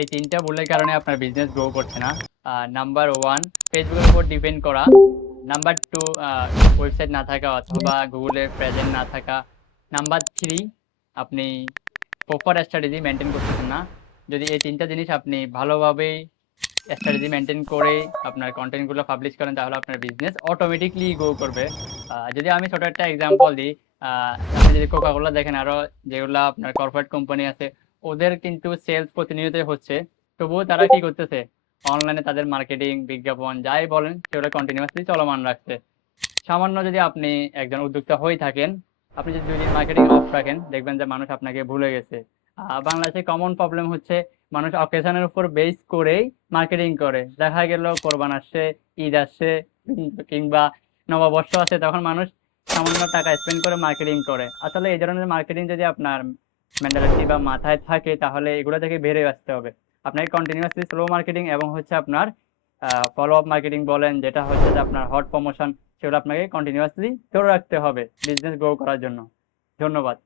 এই তিনটা ভুলের কারণে আপনার বিজনেস গ্রো করছে না। নাম্বার ওয়ান, ফেসবুকের উপর ডিপেন্ড করা। নাম্বার ওয়ান, ফেসবুকের উপর ডিপেন্ড করা। নাম্বার টু, ওয়েবসাইট না থাকা অথবা গুগলে প্রেজেন্ট না থাকা। নাম্বার থ্রি, আপনি প্রপার স্ট্র্যাটেজি মেনটেন করতেছেন না। যদি এই তিনটা জিনিস আপনি ভালোভাবেই স্ট্র্যাটেজি মেনটেন করে আপনার কন্টেন্টগুলো পাবলিশ করেন, তাহলে আপনার বিজনেস অটোমেটিকলি গ্রো করবে। যদি আমি ছোট একটা এক্সাম্পল দিই, আপনি যদি কোকাকোলা দেখেন, আরো যেগুলো আপনার কর্পোরেট কোম্পানি আছে, ওদের কিন্তু সেলস প্রতিনিয়তই হচ্ছে, তবুও তারা কি করতেছে, অনলাইনে তাদের মার্কেটিং বিজ্ঞাপন যাই বলেন সেগুলো কন্টিনিউয়াসলি চলমান রাখছে। সামান্য যদি আপনি একজন উদ্যোক্তা হয়ে থাকেন, আপনি যদি 2 দিন মার্কেটিং অফ রাখেন, দেখবেন যে মানুষ আপনাকে ভুলে গেছে। বাংলাদেশে কমন প্রবলেম হচ্ছে, মানুষ অকেশনের উপর বেস করেই মার্কেটিং করে। দেখা গেল কোরবান আসছে, ঈদ আসছে, কিংবা নববর্ষ আছে, তখন মানুষ সামান্য টাকা স্পেন্ড করে মার্কেটিং করে। আসলে এই ধরনের মার্কেটিং যদি আপনার মেন্টালিটি বা মাথায় থাকে, তাহলে এগুলো থেকে বেরিয়ে আসতে হবে। আপনাকে কন্টিনিউয়াসলি স্লো মার্কেটিং এবং হচ্ছে আপনার ফলো আপ মার্কেটিং বলেন, যেটা হচ্ছে যে আপনার হট প্রমোশন, সেগুলো আপনাকে কন্টিনিউয়াসলি ধরে রাখতে হবে বিজনেস গ্রো করার জন্য। ধন্যবাদ।